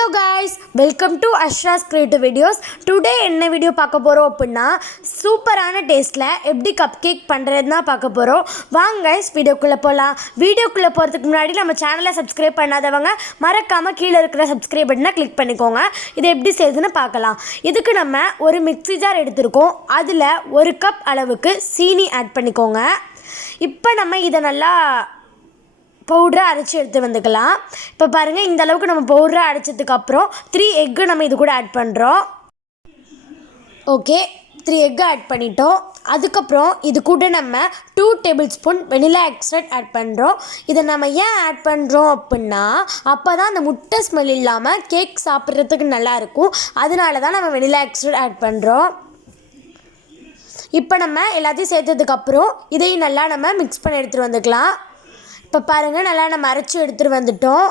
Hello guys, welcome to Ashra's Creative Videos. Today என்ன video பார்க்க போறோம் அப்படினா சூப்பரான டேஸ்ட்ல எப்படி கப் கேக் பண்றதுன்னா பார்க்க போறோம். வாங்க guys வீடியோக்குள்ள போலாம். வீடியோக்குள்ள போறதுக்கு முன்னாடி நம்ம சேனலை சப்ஸ்கிரைப் பண்ணாதவங்க மறக்காம கீழ இருக்கிற சப்ஸ்கிரைப் பட்டனை கிளிக் பண்ணிக்கோங்க. இது எப்படி செய்யுதுன்னு பார்க்கலாம். இதுக்கு நம்ம ஒரு மிக்ஸி ஜார் எடுத்துறோம். அதுல 1 கப் அளவுக்கு சீனி ஆட் பண்ணிக்கோங்க. இப்போ நம்ம இத நல்லா பவுடரை அரைச்சி எடுத்து வந்துக்கலாம். இப்போ பாருங்கள், இந்த அளவுக்கு நம்ம பவுடரை அரைச்சதுக்கப்புறம் 3 எக்கு நம்ம இது கூட ஆட் பண்ணுறோம். ஓகே, 3 எக்கு ஆட் பண்ணிட்டோம். அதுக்கப்புறம் இது கூட நம்ம 2 tablespoon vanilla extract add பண்ணுறோம். இதை நம்ம ஏன் ஆட் பண்ணுறோம் அப்படின்னா, அப்போ தான் அந்த முட்டை ஸ்மெல் இல்லாமல் கேக் சாப்பிட்றதுக்கு நல்லாயிருக்கும். அதனால தான் நம்ம வெனிலா எக்ஸ்ட்ராக்ட் ஆட் பண்ணுறோம். இப்போ நம்ம எல்லாத்தையும் சேர்த்ததுக்கப்புறம் இதையும் நல்லா நம்ம மிக்ஸ் பண்ணி எடுத்துகிட்டு வந்துக்கலாம். இப்போ பாருங்கள், நல்லா நம்ம அரைச்சி எடுத்துகிட்டு வந்துட்டோம்.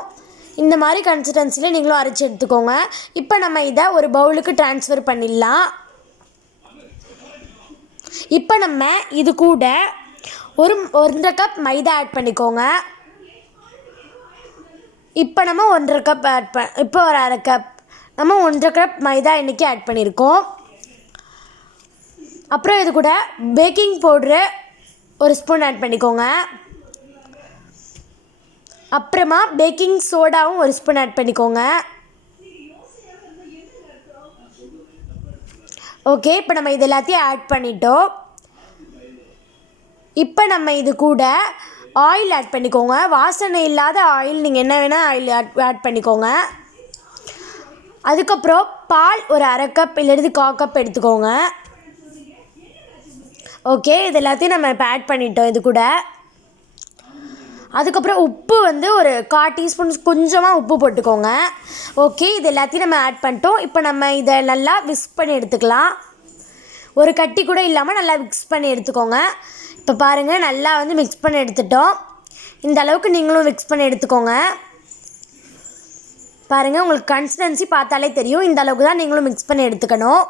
இந்த மாதிரி கன்சிஸ்டன்சியில் நீங்களும் அரைச்சி எடுத்துக்கோங்க. இப்போ நம்ம இதை ஒரு பவுலுக்கு ட்ரான்ஸ்ஃபர் பண்ணிடலாம். இப்போ நம்ம இது கூட 1.5 கப் மைதா ஆட் பண்ணிக்கோங்க. இப்போ நம்ம 1.5 கப் இப்போ ஒரு 1/2 கப் நம்ம 1.5 கப் மைதா இன்றைக்கி ஆட் பண்ணியிருக்கோம். அப்புறம் இது கூட பேக்கிங் பவுட்ரு 1 ஸ்பூன் ஆட் பண்ணிக்கோங்க. அப்புறமா பேக்கிங் சோடாவும் 1 ஸ்பூன் ஆட் பண்ணிக்கோங்க. ஓகே, இப்போ நம்ம இது எல்லாத்தையும் ஆட் பண்ணிட்டோம். இப்போ நம்ம இது கூட ஆயில் ஆட் பண்ணிக்கோங்க. வாசனை இல்லாத ஆயில், நீங்கள் என்ன வேணால் ஆயில் ஆட் பண்ணிக்கோங்க. அதுக்கப்புறம் பால் ஒரு 1/2 கப் இல்லைது 1/4 கப் எடுத்துக்கோங்க. ஓகே, இது எல்லாத்தையும் நம்ம இப்போ ஆட் பண்ணிட்டோம் இது கூட. அதுக்கப்புறம் உப்பு ஒரு 1/4 டீஸ்பூன் கொஞ்சமாக உப்பு போட்டுக்கோங்க. ஓகே, இது எல்லாத்தையும் நம்ம ஆட் பண்ணிட்டோம். இப்போ நம்ம இதை நல்லா மிக்ஸ் பண்ணி எடுத்துக்கலாம். ஒரு கட்டி கூட இல்லாமல் நல்லா மிக்ஸ் பண்ணி எடுத்துக்கோங்க. இப்போ பாருங்கள், நல்லா மிக்ஸ் பண்ணி எடுத்துட்டோம். இந்த அளவுக்கு நீங்களும் மிக்ஸ் பண்ணி எடுத்துக்கோங்க. பாருங்கள், உங்களுக்கு கன்சிஸ்டன்சி பார்த்தாலே தெரியும். இந்த அளவுக்கு தான் நீங்களும் மிக்ஸ் பண்ணி எடுத்துக்கணும்.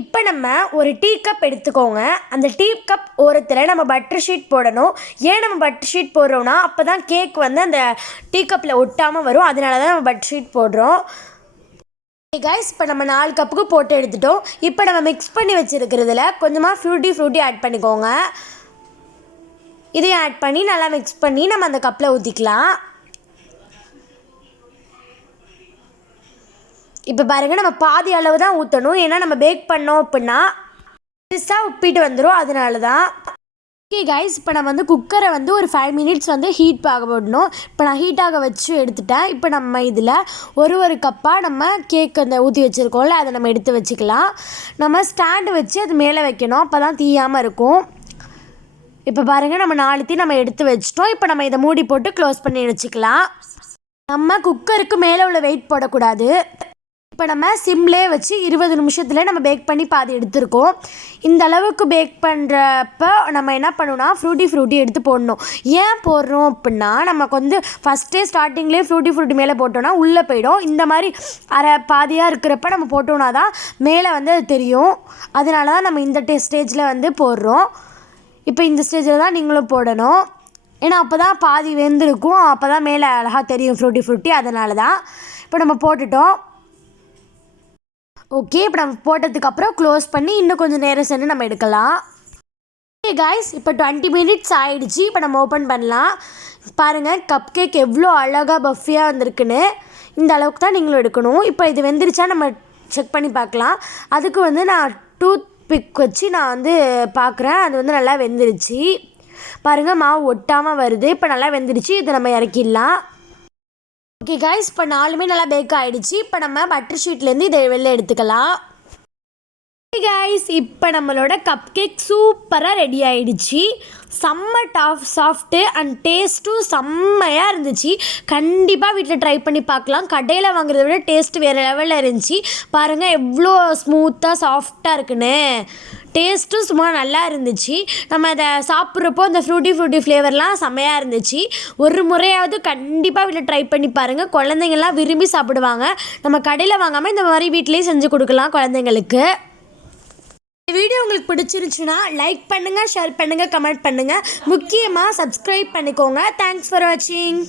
இப்போ நம்ம ஒரு டீ கப் எடுத்துக்கோங்க. அந்த டீ கப் ஓரத்தில் நம்ம பட்டர் ஷீட் போடணும். ஏன் நம்ம பட்டர் ஷீட் போடுறோன்னா, அப்போ தான் கேக் அந்த டீ கப்பில் ஒட்டாமல் வரும். அதனால தான் நம்ம பட்டர் ஷீட் போடுறோம். கைஸ், இப்போ நம்ம 4 கப்புக்கு போட்டு எடுத்துட்டோம். இப்போ நம்ம மிக்ஸ் பண்ணி வச்சுருக்கிறதுல கொஞ்சமாக ஃப்ரூட்டி ஆட் பண்ணிக்கோங்க. இதையும் ஆட் பண்ணி நல்லா மிக்ஸ் பண்ணி நம்ம அந்த கப்பில் ஊற்றிக்கலாம். இப்போ பாருங்கள், நம்ம பாதி அளவு தான் ஊற்றணும். ஏன்னா நம்ம பேக் பண்ணோம் அப்படின்னா பெருசாக உப்பிட்டு வந்துடும். அதனால தான். ஓகே கைஸ், இப்போ நம்ம குக்கரை ஒரு 5 மினிட்ஸ் ஹீட் ஆக போடணும். இப்போ நான் ஹீட்டாக வச்சு எடுத்துட்டேன். இப்போ நம்ம இதில் ஒரு கப்பாக நம்ம கேக் ஊற்றி வச்சுருக்கோம்ல, அதை நம்ம எடுத்து வச்சுக்கலாம். நம்ம ஸ்டாண்டு வச்சு அது மேலே வைக்கணும். அப்போ தான் தீயாமல் இருக்கும். இப்போ பாருங்கள், நம்ம 4 நம்ம எடுத்து வச்சிட்டோம். இப்போ நம்ம இதை மூடி போட்டு க்ளோஸ் பண்ணி வச்சுக்கலாம். நம்ம குக்கருக்கு மேலே உள்ள வெயிட் போடக்கூடாது. இப்போ நம்ம சிம்லேயே வச்சு 20 நிமிஷத்தில் நம்ம பேக் பண்ணி பாதி எடுத்துருக்கோம். இந்த அளவுக்கு பேக் பண்ணுறப்ப நம்ம என்ன பண்ணணும்னா ஃப்ரூட்டி எடுத்து போடணும். ஏன் போடுறோம் அப்படின்னா, நமக்கு ஃபஸ்ட்டே ஸ்டார்டிங்லேயே ஃப்ரூட்டி மேலே போட்டோன்னா உள்ளே போயிடும். இந்த மாதிரி பாதியாக இருக்கிறப்ப நம்ம போட்டோன்னா தான் மேலே அது தெரியும். அதனால தான் நம்ம இந்த ஸ்டேஜில் போடுறோம். இப்போ இந்த ஸ்டேஜில் தான் நீங்களும் போடணும். ஏன்னா அப்போ தான் பாதி வெந்திருக்கும். அப்போ தான் மேலே அழகாக தெரியும் ஃப்ரூட்டி. அதனால தான். இப்போ நம்ம போட்டுட்டோம். ஓகே, இப்போ நம்ம போட்டதுக்கப்புறம் க்ளோஸ் பண்ணி இன்னும் கொஞ்சம் நேரம் சென்று நம்ம எடுக்கலாம். ஓகே கைஸ், இப்போ 20 மினிட்ஸ் ஆகிடுச்சு. இப்போ நம்ம ஓப்பன் பண்ணலாம். பாருங்கள், கப் கேக் எவ்வளோ அழகாக பஃபியாக வந்திருக்குன்னு. இந்த அளவுக்கு தான் நீங்களும் எடுக்கணும். இப்போ இது வெந்துருச்சா நம்ம செக் பண்ணி பார்க்கலாம். அதுக்கு நான் டூத் பிக் வச்சு நான் பார்க்குறேன். அது நல்லா வெந்துருச்சு. பாருங்கள், மாவு ஒட்டாமல் வருது. இப்போ நல்லா வெந்துருச்சு. இதை நம்ம இறக்கிடலாம். ஓகே கைஸ், இப்போ 4மே நல்லா பேக் ஆகிடுச்சு. இப்போ நம்ம பட்டர் ஷீட்லேருந்து இதை வெளில எடுத்துக்கலாம். ஓகே கைஸ், இப்போ நம்மளோட கப் கேக் சூப்பராக ரெடி ஆகிடுச்சு. செம்ம சாஃப்ட்டு அண்ட் டேஸ்ட்டும் செம்மையாக இருந்துச்சு. கண்டிப்பாக வீட்டில் ட்ரை பண்ணி பார்க்கலாம். கடையில் வாங்குறத விட டேஸ்ட் வேறு லெவலில் இருந்துச்சு. பாருங்கள், எவ்வளோ ஸ்மூத்தாக சாஃப்டாக இருக்குன்னு. டேஸ்ட்டும் சும்மா நல்லா இருந்துச்சு. நம்ம அதை சாப்பிட்றப்போ அந்த ஃப்ரூட்டி ஃப்ளேவர்லாம் செம்மையாக இருந்துச்சு. ஒரு முறையாவது கண்டிப்பாக வீட்டில் ட்ரை பண்ணி பாருங்கள். குழந்தைங்கள்லாம் விரும்பி சாப்பிடுவாங்க. நம்ம கடையில் வாங்காமல் இந்த மாதிரி வீட்டிலேயே செஞ்சு கொடுக்கலாம் குழந்தைங்களுக்கு. இந்த வீடியோ உங்களுக்கு பிடிச்சிருந்துச்சுன்னா லைக் பண்ணுங்கள், ஷேர் பண்ணுங்கள், கமெண்ட் பண்ணுங்கள். முக்கியமாக சப்ஸ்கிரைப் பண்ணிக்கோங்க. தேங்க்ஸ் ஃபார் வாட்சிங்.